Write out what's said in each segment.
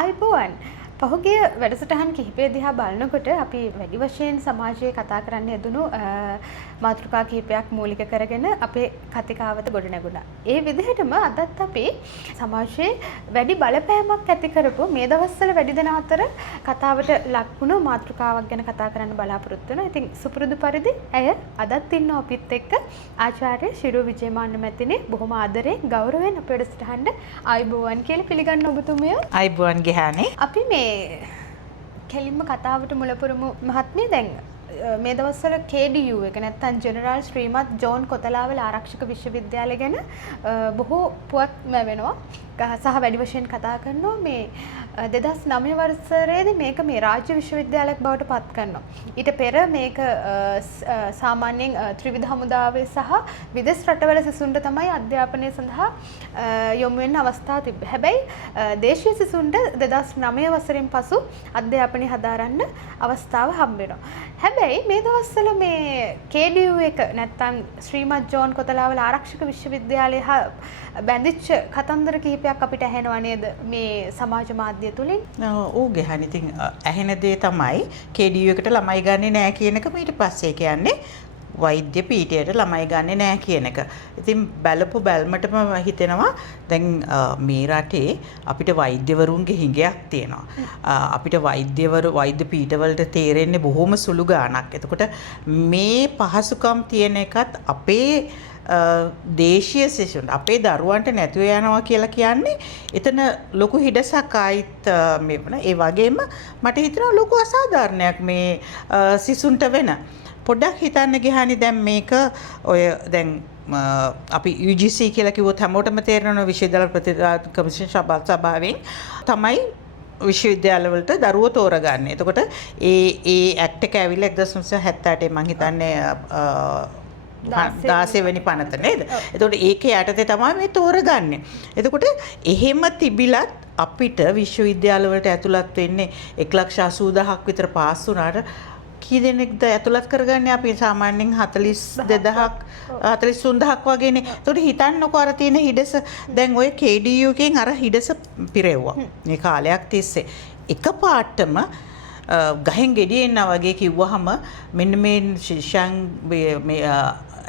ආයිබෝවන් පහුගිය වැඩසටහන් කිහිපය දිහා බලනකොට අපි වැඩි වශයෙන් සමාජයේ කතා කරන්න යෙදුණු මාතෘකා කිහිපයක් මූලික කරගෙන අපේ කතිකාවත ගොඩනැගුණා. ඒ විදිහටම අදත් අපි සමාජයේ වැඩි බලපෑමක් ඇති කරපු මේ දවස්වල වැඩි දෙනා අතර කතාවට ලක්වුණු මාතෘකාවක් ගැන කතා කරන්න බලාපොරොත්තු වෙනවා. ඉතින් සුපුරුදු පරිදි ඇය අදත් ඉන්න අපිත් එක්ක ආචාර්ය ශිරු විජේමාන්න මැතිණි බොහොම ආදරයෙන් ගෞරවයෙන් අපේ වැඩසටහනට ආයිබෝවන් කියලා පිළිගන්න ඔබතුමිය. ආයිබෝවන් ගහන්නේ. අපි මේ කෙලින්ම කතාවට මුලපුරමු මහත්මිය. දැන් මේ දවස්වල KDU එක නැත්නම් ජෙනරාල් ශ්‍රීමත් ජෝන් කොතලාවල ආරක්ෂක විශ්වවිද්‍යාලය ගැන බොහෝ පුවත් වෙනවා සහ වැඩි වශයෙන් කතා කරනවා. මේ 2009 වසරේදී මේක මේ රාජ්‍ය විශ්වවිද්‍යාලයක් බවට පත් කරනවා. ඊට පෙර මේක සාමාන්‍යයෙන් ත්‍රිවිධ හමුදාවේ සහ විදේශ රටවල සිසුන්ට තමයි අධ්‍යාපනය සඳහා යොමු වෙන්න අවස්ථා තිබ්බේ. හැබැයි දේශීය සිසුන්ට 2009 වසරෙන් පසු අධ්‍යාපනය හදාරන්න අවස්ථාව හම්බ වෙනවා. හැබැයි මේ දවස්වල මේ KDU එක නැත්නම් ශ්‍රීමත් ජෝන් කොතලාවල ආරක්ෂක විශ්වවිද්‍යාලය හා බැඳිච්ච කතන්දර කිහිපයක් අපිට ඇහෙනවා නේද මේ සමාජ මාධ්‍ය තුලින්? ඔව් ගහන. ඉතින් ඇහෙන දේ තමයි KDU එකට ළමයි ගන්නෙ නෑ කියන එක. ඊට පස්සේ කියන්නේ වෛද්‍ය පීඨයට ළමයි ගන්නෙ නෑ කියන එක. ඉතින් බැලපු බැල්මටම හිතෙනවා දැන් මේ රටේ අපිට වෛද්‍යවරුන්ගේ හිඟයක් තියෙනවා. අපිට වෛද්‍ය පීඨවලට තේරෙන්නේ බොහොම සුළු ගාණක්. එතකොට මේ පහසුකම් තියෙන එකත් අපේ දේශීය සිසුන් අපේ දරුවන්ට නැතුව යනවා කියලා කියන්නේ එතන ලොකු හිඩසක් ආයිත් මේ වන. ඒ වගේම මට හිතෙනවා ලොකු අසාධාරණයක් මේ සිසුන්ට වෙන. පොඩ්ඩක් හිතන්න ගියානි දැන් මේක ඔය දැන් අපි UGC කියලා කිව්වොත් හැමෝටම තේරෙනවා විශ්වවිද්‍යාල ප්‍රතිරාජ කමිෂන් සභාවෙන් තමයි විශ්වවිද්‍යාලවලට දරුවෝ තෝරගන්නේ. එතකොට ඒ ඇක්ට් එක ඇවිල්ලා 1978 මම හිතන්නේ 16 වෙනි පනත නේද? එතකොට ඒකේ යටතේ තමයි මේ තෝරගන්නේ. එතකොට එහෙම තිබිලත් අපිට විශ්වවිද්‍යාල වලට ඇතුළත් වෙන්නේ 1,80,000ක් විතර පාස් වුණාට කී දෙනෙක්ද ඇතුළත් කරගන්නේ? අපි සාමාන්‍යයෙන් 42,000ක් 43,000ක් වගේනේ. එතකොට හිතන්නකෝ අර තියෙන හිඩස. දැන් ඔය KDU එකෙන් අර හිඩස පිරෙව්වා මේ කාලයක් තිස්සේ. එකපාරටම ගහෙන් ගෙඩියෙන්න වගේ කිව්වහම මෙන්න මේ ශිෂ්‍යයන් මේ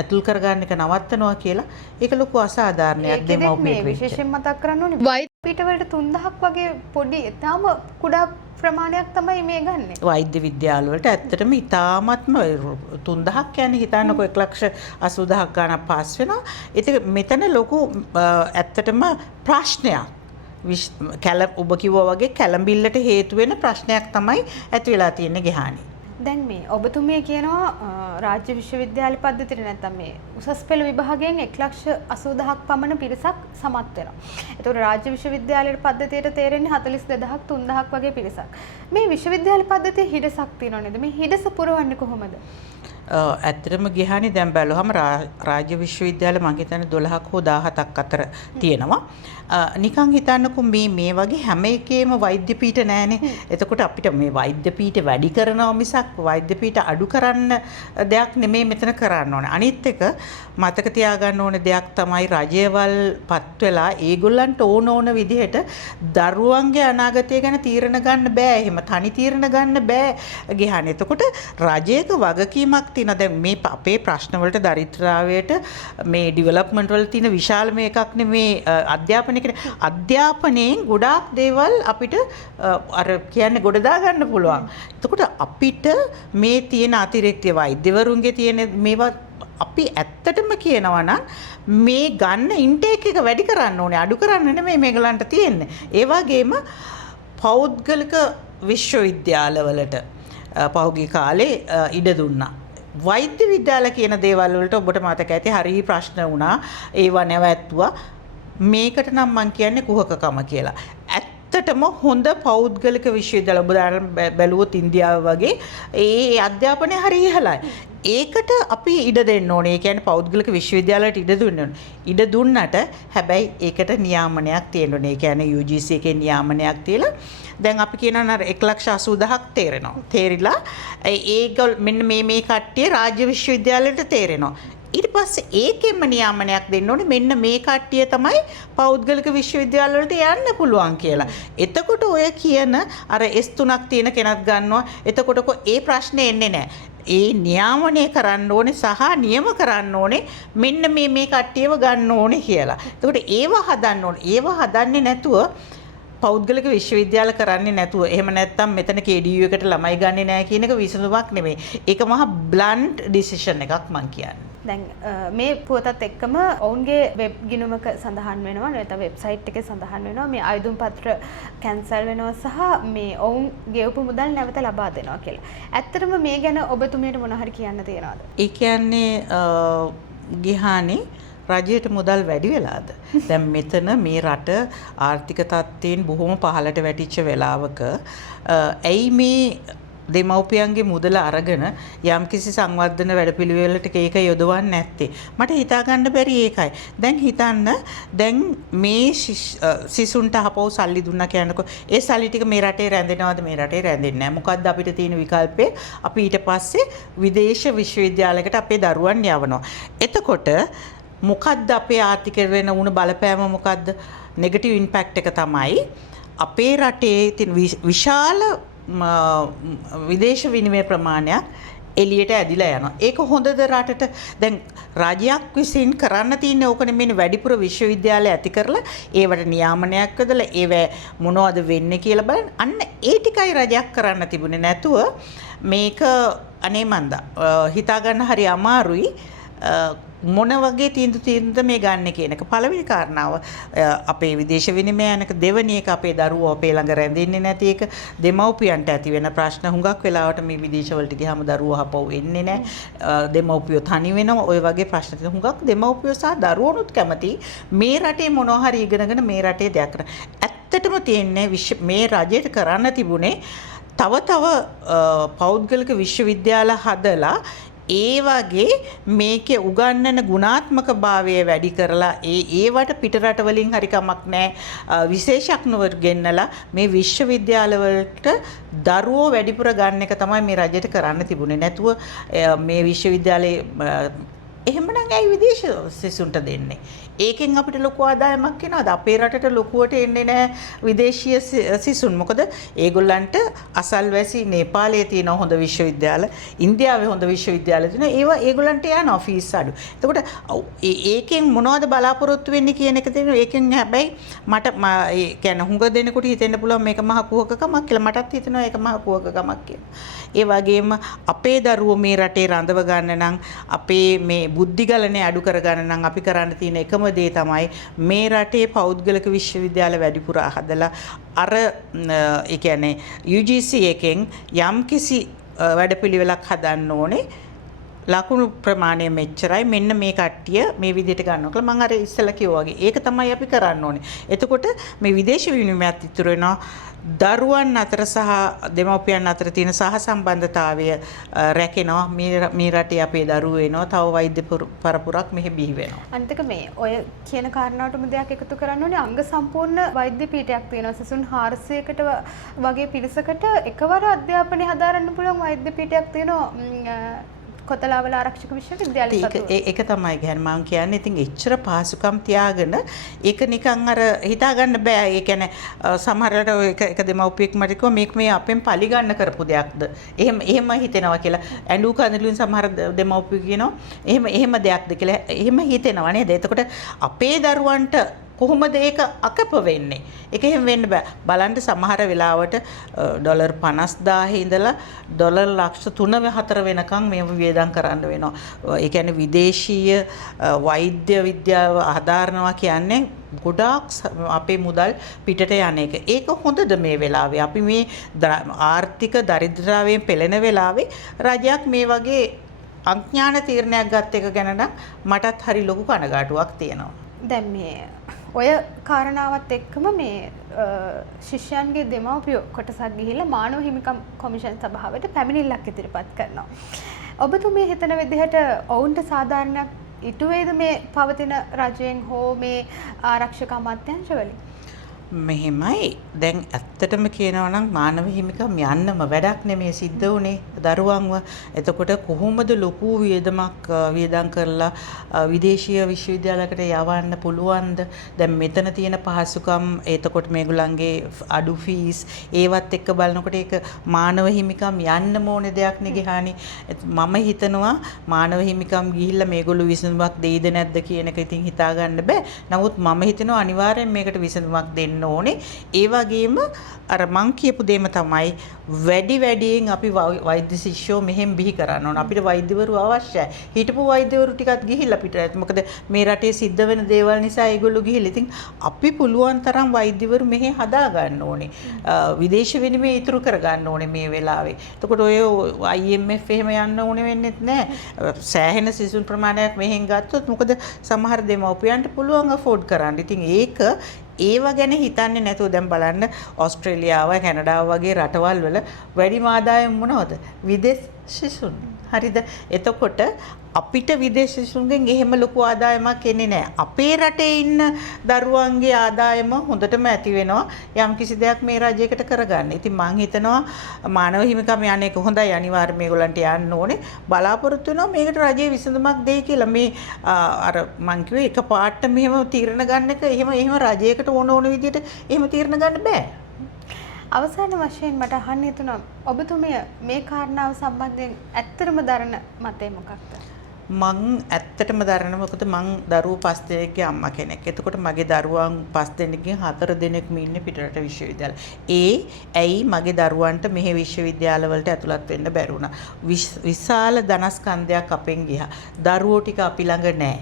ඇතුල් කරගන්න එක නවත්තනවා කියලා ඒක ලොකු අසාධාරණයක් දෙමව්පියෙක් විශේෂයෙන් මතක් කරන්න ඕනේ වෛද්‍ය පීඨවලට 3,000ක් වගේ පොඩි තාම කුඩා ප්‍රමාණයක් තමයි මේ ගන්නෙ. වෛද්‍ය විද්‍යාල වලට ඇත්තටම ඉතාමත්ම 3,000ක් කියන්නේ හිතන්නකෝ 1,80,000ක් ගණන් පාස් වෙනවා. ඒක මෙතන ලොකු ඇත්තටම ප්‍රශ්නයක්. ඔබ කිව්වා වගේ කැළඹිල්ලට හේතු වෙන ප්‍රශ්නයක් තමයි ඇති වෙලා තියෙන්නේ ගහානි. දැන් මේ ඔබතුමිය කියනවා රාජ්‍ය විශ්වවිද්‍යාල පද්ධතියට නැත්නම් මේ උසස් පෙළ විභාගයෙන් 1,80,000ක් පමණ පිරිසක් සමත් වෙනවා. ඒතකොට රාජ්‍ය විශ්වවිද්‍යාලයේ පද්ධතියට තේරෙන්නේ 42,000ක් 3,000ක් වගේ පිරිසක්. මේ විශ්වවිද්‍යාල පද්ධතියේ හිඩසක් තියෙනව නේද? මේ හිඩස පුරවන්නේ කොහොමද? ඇත්තටම ගියානි දැන් බැලුවම රාජ්‍ය විශ්වවිද්‍යාල මම හිතන්නේ 12ක් හෝ 17ක් අතර තියෙනවා. නිකන් හිතන්නකෝ මේ වගේ හැම එකේම වෛද්‍ය පීඨ නැහැනේ. එතකොට අපිට මේ වෛද්‍ය පීඨ වැඩි කරනවා මිසක් වෛද්‍ය පීඨ අඩු කරන්න දෙයක් නෙමෙයි මෙතන කරන්න ඕනේ. අනිත් එක මතක තියාගන්න ඕනේ දෙයක් තමයි රජයවල් පත් වෙලා ඒගොල්ලන්ට ඕන විදිහට දරුවන්ගේ අනාගතය ගැන තීරණ ගන්න බෑ. එහෙම තනි තීරණ ගන්න බෑ ගියානේ. එතකොට රජයක වගකීමක් තියෙනවා. දැන් මේ අපේ ප්‍රශ්න වලට දරිද්‍රතාවයට මේ ඩිවෙලොප්මන්ට් වල තියෙන විශාලම එකක් නෙමේ අධ්‍යාපනයෙන් ගොඩාක් දේවල් අපිට අර කියන්නේ ගොඩ දා ගන්න පුළුවන්. එතකොට අපිට මේ තියෙන අතිරික්ත වෛද්‍යවරුන්ගේ තියෙන මේවා අපි ඇත්තටම කියනවා නම් මේ ගන්න ඉන්ටේක් එක වැඩි කරන්න ඕනේ. අඩු කරන්න නෙමෙයි මේගලන්ට තියෙන්නේ. ඒ වගේම පෞද්ගලික විශ්වවිද්‍යාලවලට පහුගිය කාලේ ඉඩ දුන්නා. වෛද්‍ය විද්‍යාල කියන දේවල් වලට ඔබට මතක ඇති හරිය ප්‍රශ්න වුණා. ඒව නැවැත්තුවා. මේකට නම් මම කියන්නේ කුහකකම කියලා. ඇත්තටම හොඳ පෞද්ගලික විශ්වවිද්‍යාල ඔබ බැලුවොත් ඉන්දියාව වගේ ඒ අධ්‍යාපනය හරිය ඉහළයි. ඒකට අපි ඉඩ දෙන්න ඕනේ. ඒ කියන්නේ පෞද්ගලික විශ්වවිද්‍යාලයට ඉඩ දුන්න ඕනේ. ඉඩ දුන්නට හැබැයි ඒකට නියාමනයක් තියෙන්න ඕනේ. ඒ කියන්නේ UGC එකේ නියාමනයක් තියලා දැන් අපි කියනවා 1,80,000ක් තේරෙනවා. තේරිලා ඒක මෙන්න මේ කට්ටිය රාජ්‍ය විශ්වවිද්‍යාලයට තේරෙනවා. ඊට පස්සේ ඒකෙන්ම නියාමනයක් දෙන්න ඕනේ මෙන්න මේ කට්ටිය තමයි පෞද්ගලික විශ්වවිද්‍යාල වලට යන්න පුළුවන් කියලා. එතකොට ඔය කියන අර S3ක් තියෙන කෙනක් ගන්නවා. එතකොට ඒ ප්‍රශ්නේ එන්නේ නැහැ. ඒ නියාමනය කරන්න ඕනේ සහ නියම කරන්න ඕනේ මෙන්න මේ කට්ටියව ගන්න ඕනේ කියලා. එතකොට ඒව හදන්න ඕනේ. ඒව හදන්නේ නැතුව පෞද්ගලික විශ්වවිද්‍යාල කරන්නේ නැතුව එහෙම නැත්නම් මෙතන KDU එකට ළමයි ගන්නෙ නැහැ කියන එක විසඳුමක් නෙමෙයි. ඒක මහා බ්ලන්ට් ඩිසිෂන් එකක් මං කියන්නේ. දැන් මේ පුවතත් එක්කම ඔවුන්ගේ වෙබ් ගිණුමක සඳහන් වෙනවා නැත්නම් වෙබ්සයිට් එකේ සඳහන් වෙනවා මේ ආයුධම් පත්‍ර කැන්සල් වෙනවා සහ මේ ඔවුන් ගෙවපු මුදල් නැවත ලබා දෙනවා කියලා. ඇත්තටම මේ ගැන ඔබතුමියට මොන හරි කියන්න තියනවද? ඒ කියන්නේ ගිහානේ රජයට මුදල් වැඩි වෙලාද? දැන් මෙතන මේ රට ආර්ථික තත්ත්වයෙන් බොහොම පහළට වැටිච්ච වෙලාවක ඇයි මේ දෙමව්පියන්ගේ මුදල අරගෙන යම්කිසි සංවර්ධන වැඩපිළිවෙලට ඒක යොදවන්නේ නැත්තේ? මට හිතා ගන්න බැරි ඒකයි. දැන් හිතන්න දැන් මේ සිසුන්ට අපව සල්ලි දුන්නා කියනකො ඒ සල්ලි ටික මේ රටේ රැඳෙනවද? මේ රටේ රැඳෙන්නේ නැහැ. මොකද්ද අපිට තියෙන විකල්පේ? අපි ඊට පස්සේ විදේශ විශ්වවිද්‍යාලයකට අපේ දරුවන් යවනවා. එතකොට මොකද්ද අපේ ආර්ථිකයට වෙන උණ බලපෑම මොකද්ද? නෙගටිව් ඉම්පැක්ට් එක තමයි අපේ රටේ තියෙන විශාල විදේශ විනිමය ප්‍රමාණයක් එළියට ඇදිලා යනවා. ඒක හොඳද රටට? දැන් රාජ්‍යයක් විසින් කරන්න තියෙන ඕකනේ මෙන්න වැඩිපුර විශ්වවිද්‍යාල ඇති කරලා ඒවට නියාමනයක් යොදලා ඒව මොනවද වෙන්නේ කියලා බලන්න. අන්න ඒ ටිකයි රජයක් කරන්න තිබුණේ. නැතුව මේක අනේ මන්දා හිතා ගන්න හරි අමාරුයි. මොන වගේ තීන්දුවද මේ ගන්න කියන එක පළවෙනි කාරණාව අපේ විදේශ විනිමය යනක දෙවෙනි එක අපේ දරුවෝ අපේ ළඟ රැඳෙන්නේ නැති එක දෙමව්පියන්ට ඇති වෙන ප්‍රශ්න හුඟක් වෙලාවට මේ විදේශ වලට ගියාම දරුවෝ හපව වෙන්නේ නැහැ දෙමව්පියෝ තනි වෙනවා ඔය වගේ ප්‍රශ්න තියෙන හුඟක් දෙමව්පියෝ සහ දරුවෝනුත් කැමති මේ රටේ මොනවා හරි ඉගෙනගෙන මේ රටේ දෙයක් කරන්න. ඇත්තටම තියෙන්නේ මේ රජයට කරන්න තිබුණේ තව පෞද්ගලික විශ්වවිද්‍යාල හදලා ඒ වගේ මේකේ උගන්නන ගුණාත්මක භාවය වැඩි කරලා ඒවට පිටරට වලින් හරි කමක් නැහැ විශේෂඥව ගෙන්නලා මේ විශ්වවිද්‍යාල වලට දරුවෝ වැඩිපුර ගන්න එක තමයි මේ රජයට කරන්න තිබුණේ. නැතුව මේ විශ්වවිද්‍යාලේ එහෙමනම් ඇයි විදේශ සිසුන්ට දෙන්නේ? ඒකෙන් අපිට ලොකු ආදායමක් එනවාද? අපේ රටට ලොකුවට එන්නේ නැහැ විදේශීය සිසුන්. මොකද ඒගොල්ලන්ට අසල්වැසි නේපාලයේ තියෙන හොඳ විශ්වවිද්‍යාල, ඉන්දියාවේ හොඳ විශ්වවිද්‍යාල තියෙනවා. ඒවා ඒගොල්ලන්ට යනවා ෆීස් අඩු. එතකොට ඒකෙන් මොනවද බලාපොරොත්තු වෙන්නේ කියන එක තියෙනවා. ඒකෙන් හැබැයි මට ඒ කියන්නේ හුඟ දෙනෙකුට හිතෙන්න පුළුවන් මේක මහ කුහකකමක් කියලා. මටත් හිතෙනවා ඒක මහ කුහකකමක් කියලා. ඒ වගේම අපේ දරුවෝ මේ රටේ රඳව ගන්න නම් අපේ මේ බුද්ධි ගලනේ අඩු කර ගන්න නම් අපි කරන්න තියෙන එකම දේ තමයි මේ රටේ පෞද්ගලික විශ්වවිද්‍යාල වැඩිපුර හදලා අර ඒ කියන්නේ UGC එකෙන් යම්කිසි වැඩපිළිවෙලක් හදන්න ඕනේ. ලකුණු ප්‍රමාණය මෙච්චරයි මෙන්න මේ කට්ටිය මේ විදිහට ගන්නවා කියලා මම අර ඉස්සෙල්ලා කිව්වා වගේ ඒක තමයි අපි කරන්න ඕනේ. එතකොට මේ විදේශ විනිමයත් ඉතුරු වෙනවා. දරුවන් අතර සහ දෙමව්පියන් අතර තියෙන සහසම්බන්ධතාවය රැකෙනවා. මේ රටේ අපේ දරුවෝ එනවා. තව වෛද්‍ය පරපුරක් මෙහි බිහි වෙනවා. අනිත් එක මේ ඔය කියන කාරණාවටම දෙයක් එකතු කරන්න ඕනේ. අංග සම්පූර්ණ වෛද්‍ය පීඨයක් තියෙනවා. සිසුන් 400කට වගේ පිරිසකට එකවර අධ්‍යාපනය හදාරන්න පුළුවන් වෛද්‍ය පීඨයක් තියෙනවා. කොතලාවල ආරක්ෂක විශ්වවිද්‍යාලය සතු ඒක තමයි කියන්නේ මම කියන්නේ ඉතින් එච්චර පහසුකම් තියාගෙන ඒක නිකන් අර හිතා ගන්න බෑ. ඒ කියන්නේ සමහරවිට එක දෙමව්පියෙක් මට කිව්වා මේක මේ අපෙන් පලි ගන්න කරපු දෙයක්ද එහෙම හිතෙනවා කියලා. ඇඬු කඳුළුන් සමහර දෙමව්පියෝ කියනවා එහෙම දෙයක්ද කියලා. එහෙම හිතෙනවා නේද? එතකොට අපේ දරුවන්ට කොහොමද ඒක අකප වෙන්නේ? ඒක එහෙම වෙන්න බෑ. බලන්න සමහර වෙලාවට ඩොලර් 50000 ඉඳලා ඩොලර් ලක්ෂ 3-4 වෙනකන් මේව වියදම් කරන්න වෙනවා. ඒ කියන්නේ විදේශීය වෛද්‍ය විද්‍යාව ආධාරනවා කියන්නේ ගොඩාක් අපේ මුදල් පිටට යන එක. ඒක හොඳද මේ වෙලාවේ? අපි මේ ආර්ථික දරිද්‍රතාවයෙන් පෙළෙන වෙලාවේ රජයක් මේ වගේ අඥාන තීරණයක් ගත් එක ගැන නම් මටත් හරි ලොකු කනගාටුවක් තියෙනවා. දැන් මේ ඔය කාරණාවත් එක්කම මේ ශිෂ්‍යයන්ගේ දෙමව්පියෝ කොටසක් ගිහිල්ලා මානව හිමිකම් කොමිෂන් සභාවට පැමිණිල්ලක් ඉදිරිපත් කරනවා. ඔබතුමිය හිතන විදිහට ඔවුන්ට සාධාරණයක් ඉටු වේද මේ පවතින රජයෙන් හෝ මේ ආරක්ෂක අමාත්‍යාංශවලින්? මෙහෙමයි දැන් ඇත්තටම කියනවා නම් මානව හිමිකම් යන්නම වැඩක් නෙමෙයි සිද්ධ වුනේ දරුවන්ව. එතකොට කොහොමද ලොකු වියදම් කරලා විදේශීය විශ්වවිද්‍යාලයකට යවන්න පුළුවන්ද? දැන් මෙතන තියෙන පහසුකම් එතකොට මේගොල්ලන්ගේ අඩු ෆීස් ඒවත් එක්ක බලනකොට ඒක මානව හිමිකම් යන්න ඕනේ දෙයක් නේ ගිහානි. මම හිතනවා මානව හිමිකම් ගිහිල්ලා මේගොල්ලෝ විසඳුමක් දෙයිද නැද්ද කියන එක ඉතින් හිතා ගන්න බෑ. නමුත් මම හිතනවා අනිවාර්යෙන් මේකට විසඳුමක් දෙන්න ඕනේ. ඒ වගේම අර මං කියපු දෙයම තමයි වැඩියෙන් අපි වෛද්‍ය ශිෂ්‍යෝ මෙහෙම බිහි කරන්න ඕන. අපිට වෛද්‍යවරු අවශ්‍යයි. හිටපු වෛද්‍යවරු ටිකක් ගිහිල්ලා අපිට මොකද මේ රටේ සිද්ධ වෙන දේවල් නිසා ඒගොල්ලෝ ගිහිල්ලා. ඉතින් අපි පුළුවන් තරම් වෛද්‍යවරු මෙහෙ හදා ගන්න ඕනේ. විදේශ විනිමය ඉතුරු කර ගන්න ඕනේ මේ වෙලාවේ. එතකොට ඔය IMF එහෙම යන්න ඕනේ වෙන්නේ නැහැ. සෑහෙන සිසුන් ප්‍රමාණයක් මෙහෙන් ගත්තොත් මොකද සමහර දෙමව්පියන්ට පුළුවන් afford කරන්න. ඉතින් ඒක ඒව ගැන හිතන්නේ නැතුව දැන් බලන්න ඕස්ට්‍රේලියාව කැනඩාව වගේ රටවල් වල වැඩිම ආදායම මොනවද? විදේශ සිසුන්. හරිද? එතකොට අපිට විදේශ සිසුන්ගෙන් එහෙම ලොකු ආදායමක් එන්නේ නැහැ. අපේ රටේ ඉන්න දරුවන්ගේ ආදායම හොඳටම ඇති වෙනවා යම් කිසි දෙයක් මේ රජයකට කරගන්න. ඉතින් මම හිතනවා මානව හිමිකම් යන්නේ කොහොඳයි අනිවාර්යයෙන් මේගොල්ලන්ට යන්න ඕනේ. බලාපොරොත්තු වෙනවා මේකට රජයේ විසඳුමක් දෙයි කියලා. මේ අර මං කිව්වේ එක පාට මෙහෙම තීරණ ගන්න එක එහෙම රජයකට ඕන විදිහට එහෙම තීරණ ගන්න බෑ. අවසාන වශයෙන් මට අහන්න හිතුණා ඔබතුමිය මේ කාරණාව සම්බන්ධයෙන් ඇත්තටම දරන මතය මොකක්ද? මං ඇත්තටම දරන මොකද මං දරුවෝ 5 දෙනෙක්ගේ අම්මා කෙනෙක්. එතකොට මගේ දරුවන් 5 දෙනෙක්ගෙන් 4 දෙනෙක්ම ඉන්නේ පිටරට විශ්වවිද්‍යාල. ඇයි මගේ දරුවන්ට මෙහි විශ්වවිද්‍යාල වලට ඇතුළත් වෙන්න බැරි වුණා. විශාල ධනස්කන්ධයක් අපෙන් ගියා. දරුවෝ ටික අපි ළඟ නැහැ.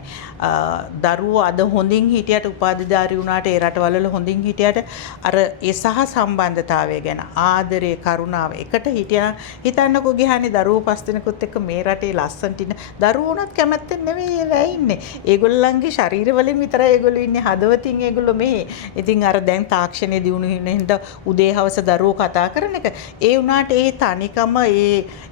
දරුවෝ අද හොඳින් හිටියට උපාධිධාරී වුණාට ඒ රටවල වල හොඳින් හිටියට අර ඒ සහ සම්බන්ධතාවය ගැන ආදරේ කරුණාව එකට හිටියනම් හිතන්නකෝ ගියානේ දරුවෝ 5 දෙනෙකුත් එක්ක මේ රටේ ලස්සනට ඉන්න දරුවෝ උනත් කැමැත්තෙන් නෙවෙයි ඒවා ඉන්නේ. ඒගොල්ලන්ගේ ශරීර වලින් විතරයි ඒගොල්ලෝ ඉන්නේ. හදවතින් ඒගොල්ලෝ මෙහෙ. ඉතින් අර දැන් තාක්ෂණයේ දියුණු වෙන හින්දා උදේ හවස දරුවෝ කතා කරන එක ඒ උනාට ඒ තනිකම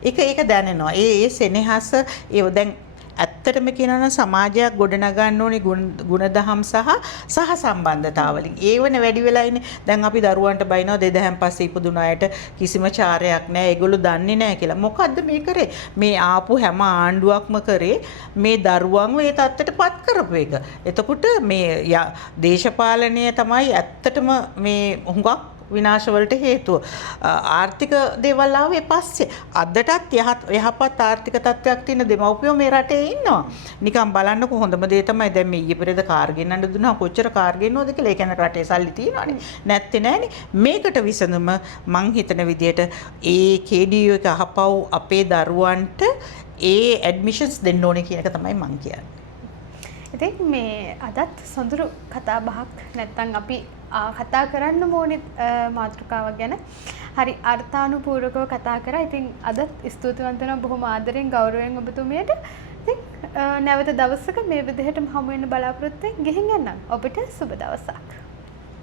ඒක දැනෙනවා. ඒ සෙනෙහස ඒ දැන් ඇත්තටම කියනවා නම් සමාජයක් ගොඩනගන්න ඕනේ ගුණදහම් සහ සම්බන්ධතාවලින්. ඒවනේ වැඩි වෙලා ඉන්නේ. දැන් අපි දරුවන්ට බයිනවා 2000 පස්සේ ඉපදුන අයට කිසිම චාරයක් නැහැ. ඒගොල්ලෝ දන්නේ නැහැ කියලා. මොකද්ද මේ කරේ? මේ ආපු හැම ආණ්ඩුවක්ම කරේ මේ දරුවන්ව ඒ තත්ත්වයටපත් කරපු එක. එතකොට මේ දේශපාලනය තමයි ඇත්තටම මේ හුඟක් විනාශ වලට හේතුව. ආර්ථික දේවල් ආවේ පස්සේ. අදටත් යහපත් ආර්ථික තත්ත්වයක් තියෙන දෙමව්පියෝ මේ රටේ ඉන්නවා. නිකන් බලන්නකො හොඳම දේ තමයි දැන් මේ ඊයේ පෙරේද කාර් ගෙන්නන්න දුන්නා කොච්චර කාර් ගෙන්නවද කියලා. ඒ කියන්නේ රටේ සල්ලි තියෙනවනේ. නැත්තේ නෑනේ. මේකට විසඳුම මං හිතන විදියට ඒ KDU එක අහපව් අපේ දරුවන්ට ඒ ඇඩ්මිෂන්ස් දෙන්න ඕනේ කියන එක තමයි මං කියන්නේ. ඉතින් මේ අදත් සොඳුරු කතා බහක් නැත්නම් අපි කතා කරන්න ඕනේ මාතෘකාවක් ගැන හරි අර්ථානුපූර්වකව කතා කරා. ඉතින් අදත් ස්තුතිවන්ත වෙනවා බොහොම ආදරෙන් ගෞරවයෙන් ඔබතුමියට. ඉතින් නැවත දවසක මේ විදිහටම හමු වෙන්න බලාපොරොත්තු වෙමින් ගිහින් යන්නම්. ඔබට සුබ දවසක්.